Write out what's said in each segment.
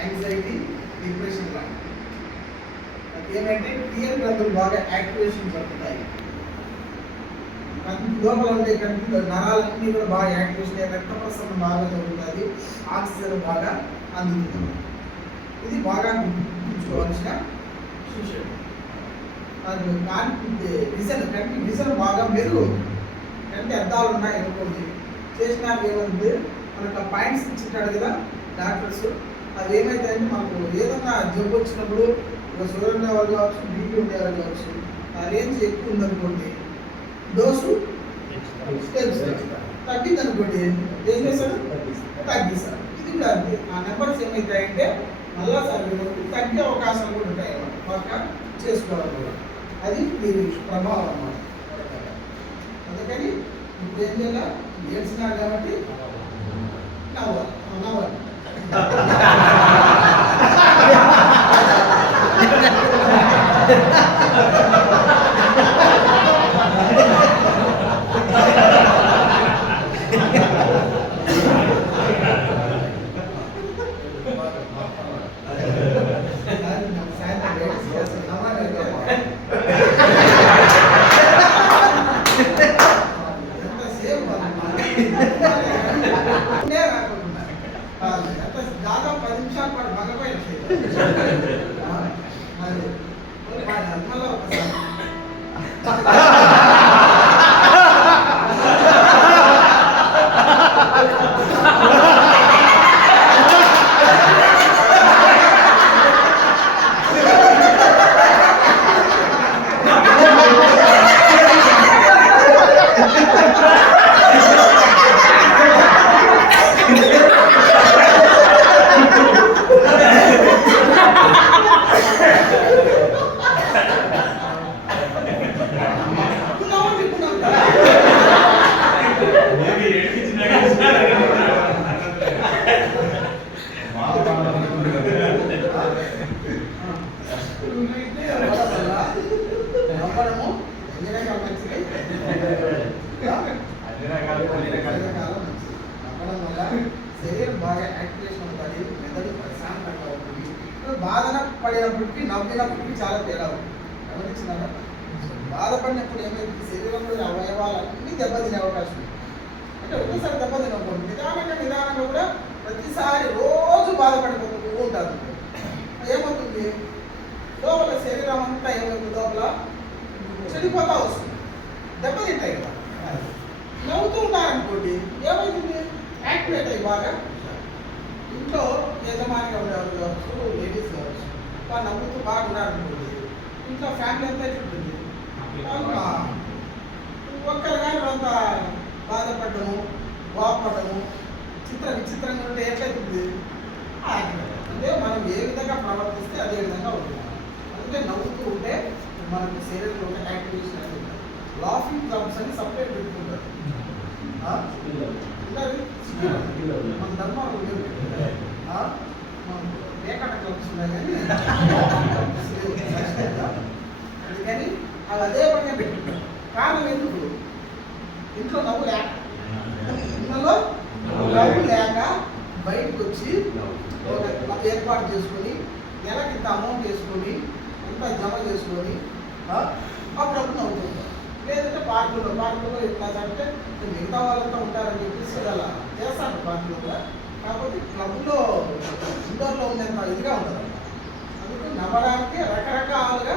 Anxiety depression లాంటి అది ఏమంటే టియర్ గ్రంథులు బాగా యాక్టివేషన్ జరుగుతాయి. లోపల ఉండే కంటి నరాలన్నీ కూడా బాగా యాక్టివేషన్ అయ్యి రక్త ప్రసరణ బాగా జరుగుతుంది. ఆక్సిజన్ బాగా అందుతుంది. ఇది బాగా గుర్తుంచుకోవాల్సిన విషయం. అది కాంతి విజన్ కంటి విజన్ బాగా మెరుగు. కంటి అద్దాలు ఉన్నాయి అనుకోండి. చేసినా ఏముంది? మనకు పాయింట్స్ ఇచ్చింటాడు కదా డాక్టర్స్. అవి ఏమైతాయంటే మనకు ఏదన్నా జబ్బు వచ్చినప్పుడు ఒక షుగర్ ఉండేవాళ్ళు కావచ్చు బీపీ ఉండేవాళ్ళు కావచ్చు ఆ రేంజ్ ఎక్కువ ఉందనుకోండి డోసు తగ్గింది అనుకోండి ఏం చేస్తాడు తగ్గిస్తాడు ఇది కూడా అంతే. ఆ నెంబర్స్ ఏమవుతాయంటే మళ్ళా సర్వీలకు తగ్గే అవకాశాలు కూడా ఉంటాయి వర్క్ చేసుకోవడం కూడా. అది దీని ప్రభావం అన్నమాట. అందుకని ఇప్పుడు ఏం చేయాలి? ఏడ్చినారు కాబట్టి నవ్వాలి. నవ్వాలి. దాదాపు పది నిమిషాల పాటు మగపోయిన 아, 탈락하고 నమ్మడము రకాల మంచిది? అన్ని రకాల మంచిది. నమ్మడం వల్ల శరీరం బాగా యాక్టివేషన్ అవుతుంది మెదడు ప్రశాంతంగా ఉంటుంది బాధన పడినప్పటికీ నవ్వినప్పటికీ చాలా తేడా ఉంటుంది గమనించినారా బాధపడినప్పుడు ఏమైంది శరీరంలోని అవయవాలన్నీ దెబ్బతినే అవకాశం ఉంది అంటే ఒక్కసారి దెబ్బతినకూడదు నిదానంగా నిదానంగా కూడా ప్రతిసారి రోజు బాధపడిపోతూ ఉంటారు ఏమవుతుంది శరీరం అంతా ఏమైంది లోపల? చెడిపోతా వస్తుంది. దెబ్బతింటాయి కదా. నవ్వుతూ ఉంటారనుకోండి ఏమైతుంది? యాక్టివేట్ అయ్యి బాగా ఇంట్లో యజమానిగా ఉండేవాళ్ళు కావచ్చు లేడీస్ కావచ్చు వాళ్ళు నవ్వుతూ బాగా ఉన్నారనుకోండి ఇంట్లో ఫ్యామిలీ అంతా ఎట్లుంటుంది అవునా? ఒక్కరు కానీ అంత బాధపడము బాగుపడము చిత్ర విచిత్రంగా ఉంటే ఎట్లయితుంది? అంటే మనం ఏ విధంగా ప్రవర్తిస్తే అదే విధంగా ఉంటుంది. ఉంటే నవ్వుతూ ఉంటే మనకు శరీరంలో యాక్టివేషన్ అనేది ఉంటుంది. లాఫింగ్ డ్రమ్స్ అని సపరేట్ పెట్టుకుంటారు. మన ధర్మాలు ఉండేవి ఆ? వేకాట క్లబ్స్ ఉన్నాయి కానీ అందుకని అవి అదే పనిగా పెట్టుకుంటారు కారణం ఎందుకు? ఇంట్లో నవ్వు లేక. ఇంట్లో నవ్వు లేక బయటకు వచ్చి ఏర్పాటు చేసుకొని నెలకి ఇంత అమౌంట్ వేసుకొని ఇంత జమ చేసుకొని మా ప్రభుత్వం నవ్వుతుంటాం లేదంటే పార్కులో పార్కులో ఎట్లా అంటే మిగతా వాళ్ళంతా ఉంటారని చెప్పేసి అలా చేస్తాను పార్కులో కూడా. కాకపోతే క్లబ్లో ఇండోర్లో ఉన్నంత ఇదిగా ఉంటుంది అందుకే నవ్వడానికి రకరకాలుగా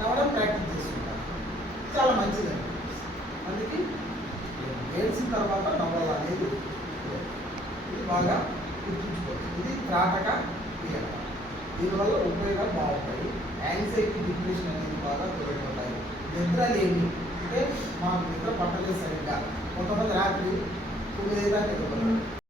నవ్వడం ప్రాక్టీస్ చేస్తుంటారు. చాలా మంచిది అందుకే ఏడ్చిన తర్వాత నవ్వాలి అనేది ఇది బాగా గుర్తుంచుకోవచ్చు ఇది త్రాటక క్రియ. దీనివల్ల ఉపయోగాలు బాగుంటాయి. యాంగ్జైటీ డిప్రెషన్ అనేది బాగా తొలగిపోతాయి నిద్ర లేని అంటే మాకు నిద్ర పట్టలేదు సరిగ్గా. కొంతమంది రాత్రి తొమ్మిది దాకా నిద్రపోతారు.